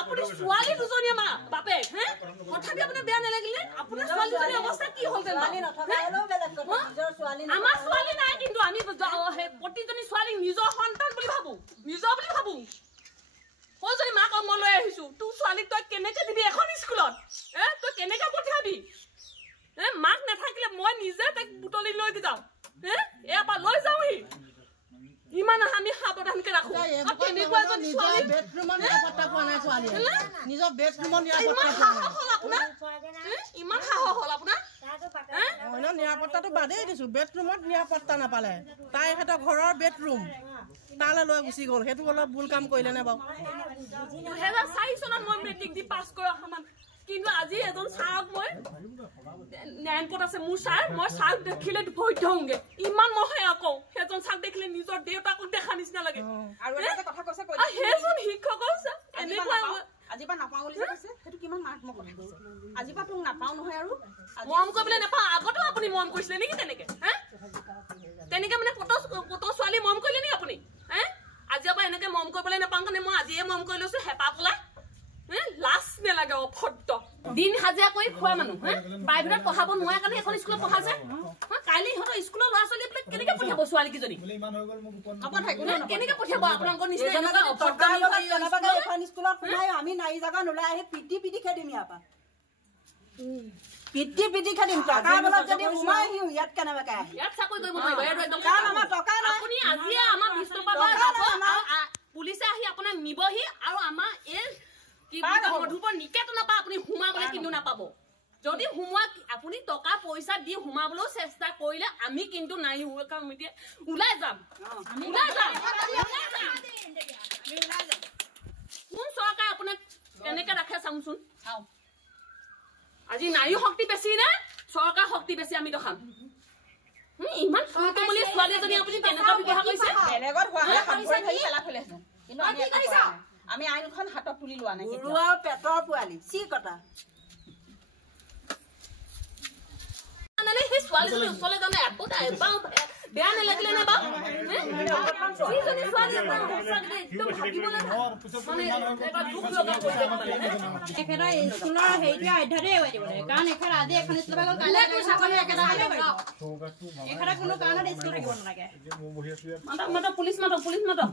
আপুনি ছোৱালী দুজনীয়ে মা বাপে হে কথাটি আপুনি বেয়া নালাগিলে আপোনাৰ ছোৱালীজনী অৱস্থা কি হ'ল তেন আমাৰ ছোৱালী নাই কিন্তু আমি প্ৰতিজনী ছোৱালী নিজৰ সন্তান বুলি ভাবো নিজৰ বুলি ভাবো সজনী মাক মই লৈ আহিছো তোৰ ছোৱালীক তই কেনেকে দিবি এখন স্কুলত তই কেনেকে পঠিয়াবি মাক নাথাকিলে মই নিজে তাইক বুটলি লৈ দি যাওঁ এয়া পৰা লৈ যাওঁহি ইমান আমি সাৱধানকে ৰাখো কেনেকুৱা এজনী ছোৱালী বেডৰুমত নিৰাপত্তা পোৱা নাই ছোৱালী নিজৰ বেডৰুমত নিৰাপত্তা পোৱা নাই ইমান সাহস হ'ল আপোনাৰ নিৰাপত্তাটো বাদেই দিছো বেডৰুমত নিৰাপত্তা নাপালে তাই সিহঁতৰ ঘৰৰ বেডৰুম তালৈ লৈ গুচি গ'ল সেইটো অলপ ভুল কাম কৰিলে নে বাৰু 2004 চনত মই মেট্ৰিক দি পাছ কৰা সমান কিন্তু আজি এজন ছাৰক মই ন্যায়পত আছে মোৰ ছাৰ মই ছাৰক দেখিলে ভয় থওঁগে ইমান মই আকৌ সেইজন ছাৰক দেখিলে নিজৰ দেউতাকক দেখা নিচিনা লাগে আৰু এটা কথা কৈছে সেইজন শিক্ষক আছে এনেকুৱা আজিবা নাপাওঁ বুলি কৈছে সেইটো কিমান মাৰাত্মক কথা কৈছে আজিবা তোক নাপাওঁ নহয় আৰু মৰম কৰিবলৈ নাপাওঁ আগতো আপুনি মৰম কৰিছিলে নেকি তেনেকে তেনেকে মানে পত ছোৱালী মৰম কৰিলে নেকি আপুনি আজিৰ পৰা এনেকে মৰম কৰিবলৈ নাপাওঁ কাৰণে মই আজিয়ে মৰম কৰি লৈছো হেঁপা পলাই লাজ নেলাগে অভদ্ৰ দিন হাজিৰা কৰি খোৱা মানুহ প্ৰাইভেটত পঢ়াব নোৱাৰে কাৰণে এখন স্কুলত পঢ়াইছে কাইলৈ সিহঁতৰ স্কুলৰ ল'ৰা ছোৱালী কেনেকে পঠিয়াব ছোৱালী কেইজনী কেনেকে পঠিয়াব আপোনালোকৰ নিচিনা স্কুলত আমি নাৰী জাগা নোলাই আহি পিটি পিটি খেদিম ইয়াৰ পৰা পিটি পিটি খেদিম টকা বলত যদি সোমাই আহিম ইয়াত কেনেবাকে আহি ইয়াত চাকৰি কৰিব নোৱাৰিব কাৰণ আমাৰ টকা নাই আপুনি আজিয়ে আমাৰ বিষ্ণুপাৰ পুলিচে আহি আপোনাক নিবহি আৰু আমাৰ এই মধুপুৰ নিকেতনৰ পৰা আপুনি সোমাবলৈ কিন্তু নাপাব যদি সোমোৱা আপুনি টকা পইচা দি সোমাবলৈও চেষ্টা কৰিলে আমি কিন্তু নাৰী কমিটিয়ে ওলাই যাম কোন চৰকাৰ আপোনাক কেনেকে ৰাখে চাওঁচোন চাওঁ আজি নাৰী শক্তি বেছি নে চৰকাৰ শক্তি বেছি আমি দেখাম ইমান বুলি ছোৱালী এজনী আপুনি কেনেকুৱা ব্যৱহাৰ কৰিছে বেলেগত আমি আইনখন হাতত তুলি লোৱা নাই গৰুৱাৰ পেটৰ পোৱালি চি কটা মানে সেই ছোৱালীজনী ওচৰলৈ যাওঁতে এপত বেয়া নালাগিলে নে বাৰু একেবাৰে স্কুলৰ হেৰিটোৱে আধ্যাত্মিক এৰি দিব লাগে কাৰণ একেবাৰে আজি এখন স্কুলৰ একেবাৰে কোনো কাৰণত স্কুল থাকিব নালাগে মাতক পুলিচ মাতক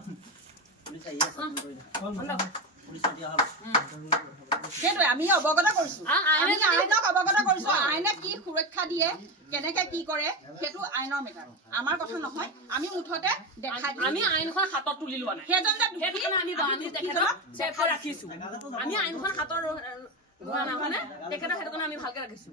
আমি অৱগত কৰিছো আইনক অৱগত কৰিছো আইনে কি সুৰক্ষা দিয়ে কেনেকে কি কৰে সেইটো আইনৰ মেটাৰ আমাৰ কথা নহয় আমি মুঠতে দেখাই আমি আইনখন হাতত তুলি লোৱা নাই ৰাখিছো আমি আইনখন হাতৰ লোৱা নাই তেখেতক সেইটো কাৰণে আমি ভালকে ৰাখিছো